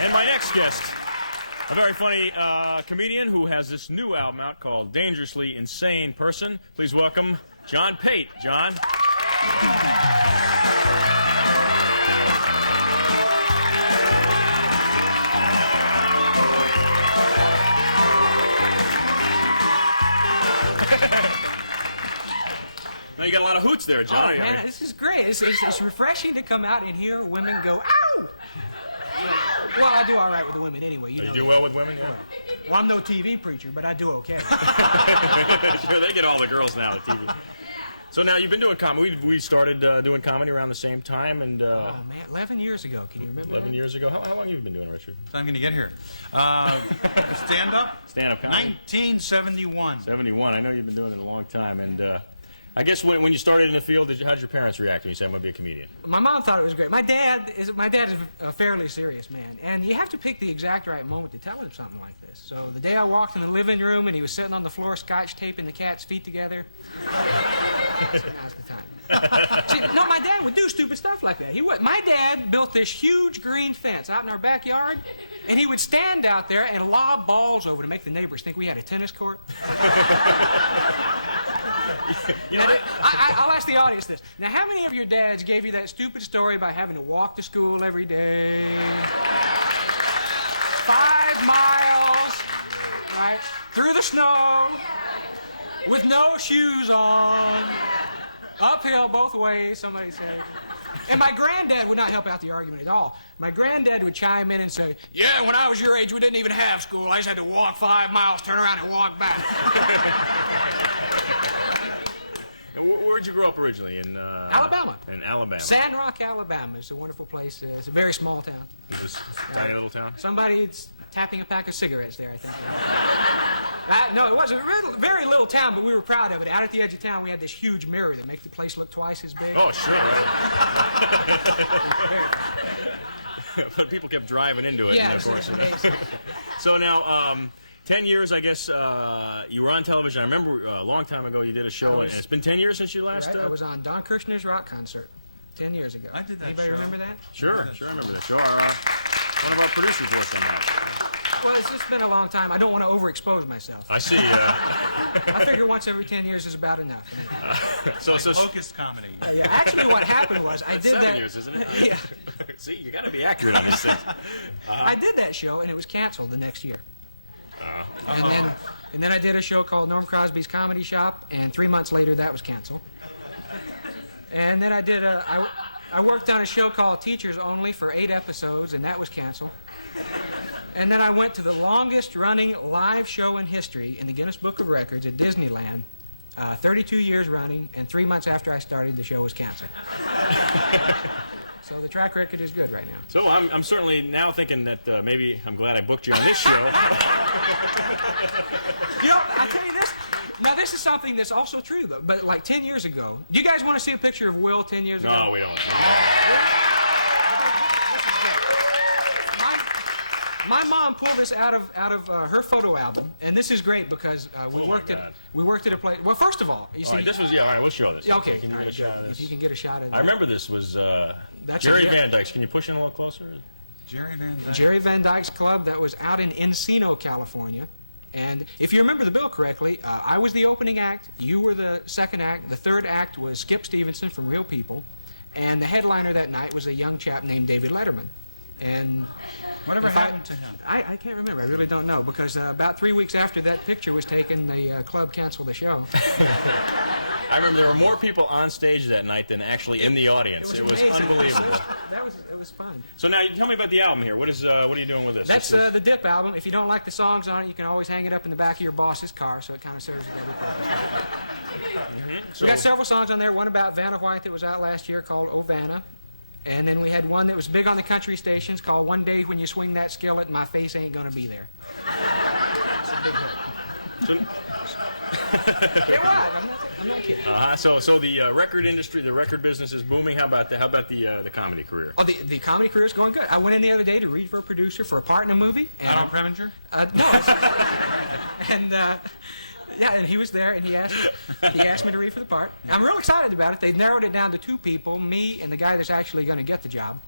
And my next guest, a very funny comedian who has this new album out called Dangerously Insane Person. Please welcome John Pate. John. Now you got a lot of hoots there, John. Oh, man, this is great. It's refreshing to come out and hear women go, ow! Well, I do all right with the women anyway. You do well with women, yeah? Well, I'm no TV preacher, but I do okay. Sure, they get all the girls now at TV. So now you've been doing comedy. We started doing comedy around the same time, and oh man, 11 years ago. Can you remember? 11 years ago. How long have you been doing it, Richard? So I'm going to get here. Stand-up? Stand-up comedy? 1971. 71. I know you've been doing it a long time, and I guess when you started in the field, how did your parents react when you said, I'm going to be a comedian? My mom thought it was great. My dad is a fairly serious man, and you have to pick the exact right moment to tell him something like this. So the day I walked in the living room and he was sitting on the floor scotch taping the cat's feet together, so now's the time. See, no, my dad would do stupid stuff like that. He would. My dad built this huge green fence out in our backyard, and he would stand out there and lob balls over to make the neighbors think we had a tennis court. You know, I'll ask the audience this. Now, how many of your dads gave you that stupid story about having to walk to school every day? 5 miles, right, through the snow, with no shoes on, uphill both ways, somebody said. And my granddad would not help out the argument at all. My granddad would chime in and say, yeah, when I was your age, we didn't even have school. I just had to walk 5 miles, turn around, and walk back. And where'd you grow up originally? In Alabama. In Alabama. Sand Rock, Alabama. It's a wonderful place. It's a very small town. Is this a tiny little town? Somebody's tapping a pack of cigarettes there, I think. No, it was a very little town, but we were proud of it. Out at the edge of town, we had this huge mirror that makes the place look twice as big. Oh, sure. Right. But people kept driving into it. Yeah, and of course. amazing. So now, 10 years, I guess, you were on television. I remember a long time ago you did a show, and it's been 10 years since you last... Right, I was on Don Kirshner's rock concert 10 years ago. I did that Anybody show. remember that? Sure, I remember that show. One of our producers worked on that. Well, it's just been a long time. I don't want to overexpose myself. I see. I figure once every 10 years is about enough. So focused comedy. Yeah, actually what happened was I did 7 years, isn't it? Yeah. See, you got to be accurate on these things. I did that show, and it was canceled the next year. And then I did a show called Norm Crosby's Comedy Shop, and 3 months later that was canceled. And then I worked on a show called Teachers Only for 8 episodes, and that was canceled. And then I went to the longest running live show in history in the Guinness Book of Records at Disneyland, 32 years running, and 3 months after I started, the show was canceled. So the track record is good right now. So I'm certainly now thinking that maybe I'm glad I booked you on this show. You know, I tell you this. Now, this is something that's also true, though. But like 10 years ago, do you guys want to see a picture of Will 10 years ago? No, we don't. My mom pulled this out of her photo album, and this is great because we worked at a place. Well, first of all, you see, this was all right. We'll show this. Okay, Can you get a shot of this? if you can get a shot of it. I remember this was Jerry Van Dyke's. Can you push in a little closer? Jerry Van Dyke. Jerry Van Dyke's Club that was out in Encino, California. And if you remember the bill correctly, I was the opening act, you were the second act, the third act was Skip Stevenson from Real People, and the headliner that night was a young chap named David Letterman. And whatever happened to him? I can't remember. I really don't know, because about 3 weeks after that picture was taken, the club canceled the show. I remember there were more people on stage that night than actually in the audience. It was unbelievable. It was fun. So now, tell me about the album here. What are you doing with this? That's the Dip album. If you don't like the songs on it, you can always hang it up in the back of your boss's car, so it kind of serves a double purpose. We got several songs on there. One about Vanna White that was out last year called Oh Vanna. And then we had one that was big on the country stations called One Day When You Swing That Skillet, My Face Ain't Gonna Be There. It's a big hit. It was. I'm not kidding. So the record industry, the record business is booming. How about the comedy career? Oh, the comedy career is going good. I went in the other day to read for a producer for a part in a movie. Alan Preminger? No. And he was there, and he asked me to read for the part. I'm real excited about it. They've narrowed it down to 2 people, me and the guy that's actually going to get the job.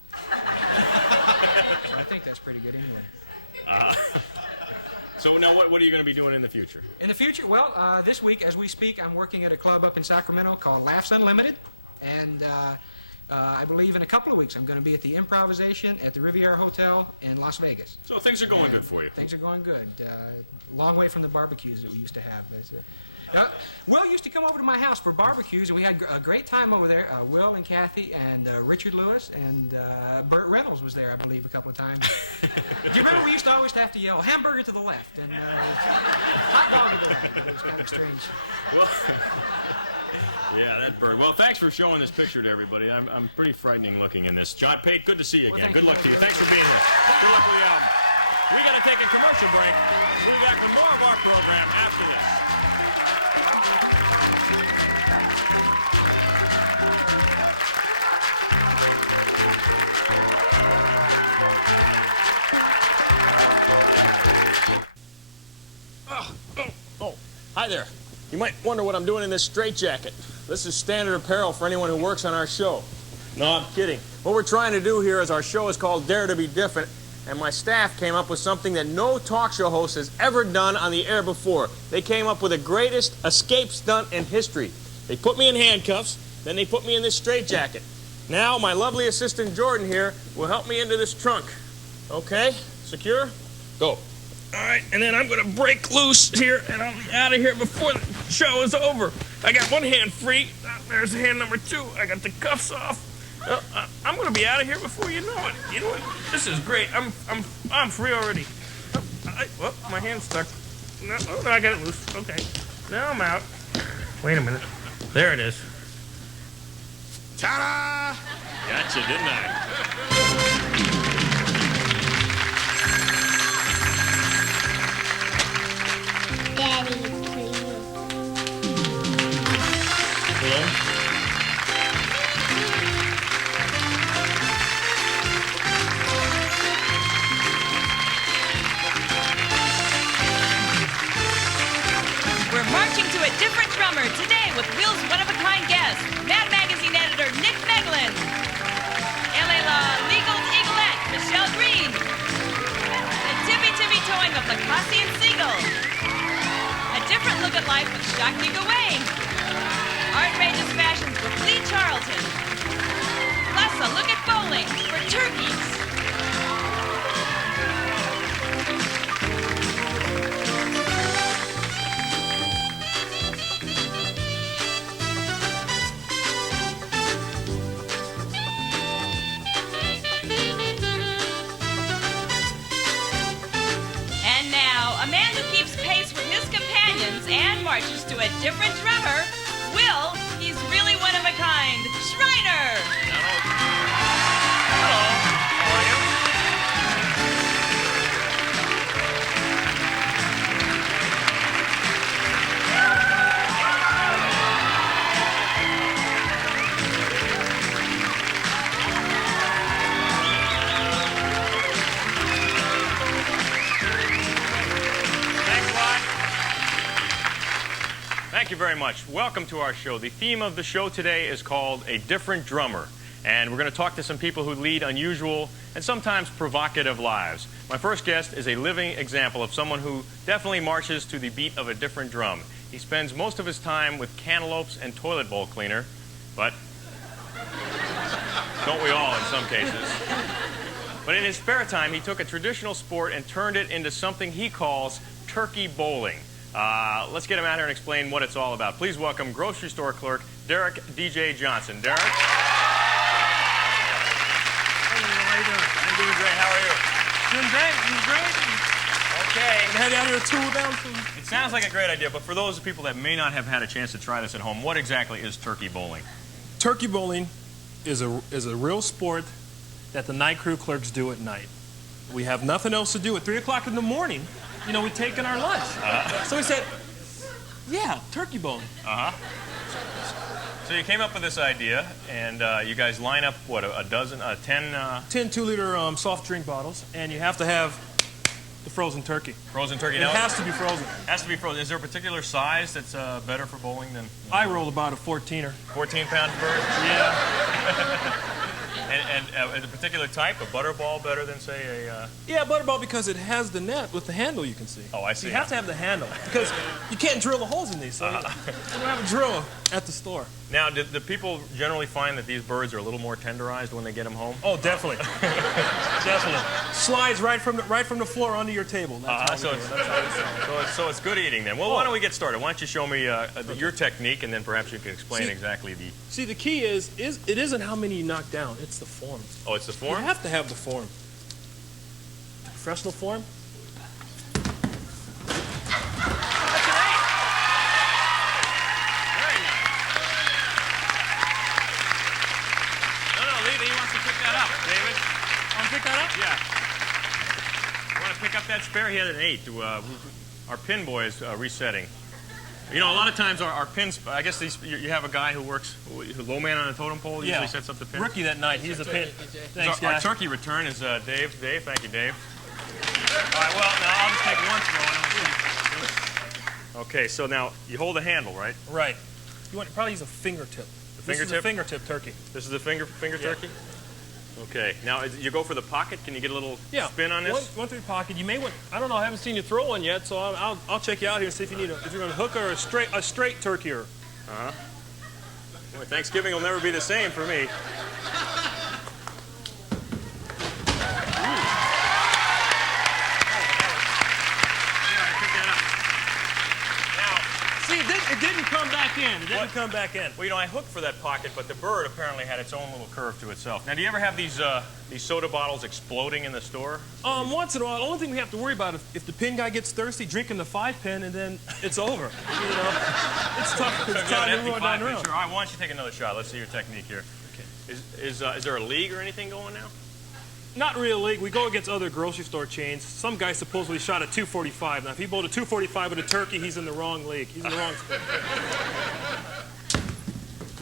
So I think that's pretty good anyway. So now what are you going to be doing in the future? In the future, well, this week as we speak, I'm working at a club up in Sacramento called Laughs Unlimited, and I believe in a couple of weeks I'm going to be at the Improvisation at the Riviera Hotel in Las Vegas. So things are going good for you. Things are going good. Long way from the barbecues that we used to have. Will used to come over to my house for barbecues, and we had a great time over there. Will and Kathy and Richard Lewis and Burt Reynolds was there, I believe, a couple of times. Do you remember we used to always have to yell, hamburger to the left and hot dog to the right? It was kind of strange. Well, yeah, that bird. Well, thanks for showing this picture to everybody. I'm pretty frightening looking in this. John Pate, good to see you again. Good luck to you. Thanks for being here. Good luck with the album. We got to take a commercial break. We'll be back with more of our program after this. Hi there. You might wonder what I'm doing in this straitjacket. This is standard apparel for anyone who works on our show. No, I'm kidding. What we're trying to do here is our show is called Dare to be Different, and my staff came up with something that no talk show host has ever done on the air before. They came up with the greatest escape stunt in history. They put me in handcuffs, then they put me in this straitjacket. Now, my lovely assistant Jordan here will help me into this trunk. Okay? Secure? Go. All right, and then I'm going to break loose here, and I'll be out of here before the show is over. I got one hand free. There's hand number 2. I got the cuffs off. I'm going to be out of here before you know it. You know what? This is great. I'm free already. My hand's stuck. No, I got it loose. Okay. Now I'm out. Wait a minute. There it is. Ta-da! Gotcha, didn't I? Daddy, please. We're marching to a different drummer today with Will's one-of-a-kind guest, Mad Magazine editor Nick Meglin, LA Law legal eaglette Michelle Green, the tippy-tippy towing of Lacrosse and Siegel, a different look at life with Shakti Gawain, outrageous fashions with Lee Charlton, plus a look at bowling for turkeys. And marches to a different drummer. Will, he's really one of a kind. Shriner! Hello. How are you? Thank you very much. Welcome to our show. The theme of the show today is called A Different Drummer. And we're going to talk to some people who lead unusual and sometimes provocative lives. My first guest is a living example of someone who definitely marches to the beat of a different drum. He spends most of his time with cantaloupes and toilet bowl cleaner, but don't we all in some cases? But in his spare time, he took a traditional sport and turned it into something he calls turkey bowling. Let's get him out here and explain what it's all about. Please welcome grocery store clerk Derek DJ Johnson. Derek? Hey, how you doing? I'm doing great. How are you? Doing great. Doing great. Okay. Head out here tool down to. It sounds like a great idea, but for those people that may not have had a chance to try this at home, what exactly is turkey bowling? Turkey bowling is a real sport that the night crew clerks do at night. We have nothing else to do at 3 o'clock in the morning. You know, we're taking our lunch. So we said, yeah, turkey bowling. So you came up with this idea, and you guys line up, what, a dozen, 10? 10 2-liter soft drink bottles, and you have to have the frozen turkey. Frozen turkey. It has to be frozen. Has to be frozen. Is there a particular size that's better for bowling than? I roll about a 14er. 14-pound bird? Yeah. And a particular type, a butterball better than, say, a... Yeah, butterball because it has the net with the handle you can see. Oh, I see. You have to have the handle because you can't drill the holes in these. So you don't have a drill at the store. Now, do people generally find that these birds are a little more tenderized when they get them home? Oh, definitely. Definitely. Slides right from the floor onto your table. That's how we do it. So it's good eating then. Well, why don't we get started? Why don't you show me your technique, and then perhaps you can explain exactly the... See, the key is it isn't how many you knock down. It's the form. Oh, it's the form? You have to have the form. Professional form. David? Want to pick that up? Yeah. You want to pick up that spare? He had an 8. Our pin boy is resetting. You know, a lot of times our pins, I guess you have a guy who works, low man on a totem pole, usually sets up the pins. Rookie that night. He's the pin. Thanks, Our guys. turkey return is Dave. Dave, thank you, Dave. All right, well, now I'll just take one throw. Okay, so now you hold the handle, right? Right. You want to probably use a fingertip. Fingertip? This is a fingertip turkey. This is the finger turkey? Okay. Now, you go for the pocket. Can you get a little spin on this? One through the pocket. You may want. I don't know. I haven't seen you throw one yet, so I'll check you out here and see if you need if you're going to hook or a straight turkey or. Boy, Thanksgiving will never be the same for me. See, it didn't come back in. It didn't come back in. Well, you know, I hooked for that pocket, but the bird apparently had its own little curve to itself. Now, do you ever have these soda bottles exploding in the store? Once in a while. The only thing we have to worry about if the pin guy gets thirsty, drinking the 5-pin, and then it's over. You know, it's tough. It's time to run down the road. Sure. All right, why don't you take another shot? Let's see your technique here. Okay. Is there a league or anything going now? Not real league. We go against other grocery store chains. Some guy supposedly shot at 245. Now, if he bowled a 245 with a turkey, he's in the wrong league. He's in the wrong.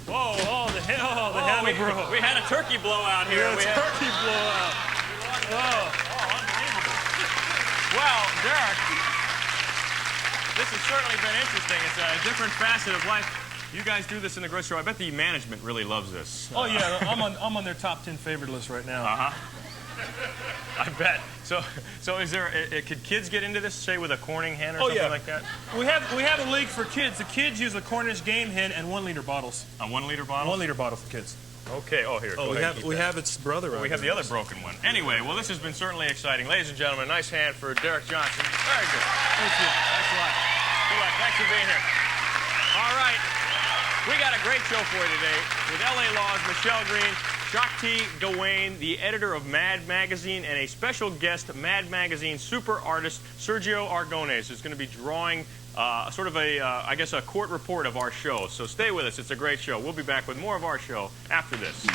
Whoa! Oh, the handle broke. We had a turkey blowout here. Yeah, turkey blowout. Whoa! Oh, unbelievable. Well, Derek, this has certainly been interesting. It's a different facet of life. You guys do this in the grocery store. I bet the management really loves this. Oh yeah, I'm on their top 10 favorite list right now. I bet. So is there? Could kids get into this, say, with a Corning hen or something like that? We have a league for kids. The kids use a Cornish game hen and 1 liter bottles. A 1 liter bottle? 1 liter bottle for kids. Okay. Oh, here. Oh, we have its brother. We have the other broken one. Anyway, well, this has been certainly exciting, ladies and gentlemen. Nice hand for Derek Johnson. Very good. Thank you. Thanks a lot. Good luck. Thanks for being here. All right. We got a great show for you today with L.A. Law's Michelle Green, Shakti Gawain, the editor of Mad Magazine, and a special guest, Mad Magazine super artist Sergio Argones, who's going to be drawing sort of I guess, a court report of our show. So stay with us. It's a great show. We'll be back with more of our show after this.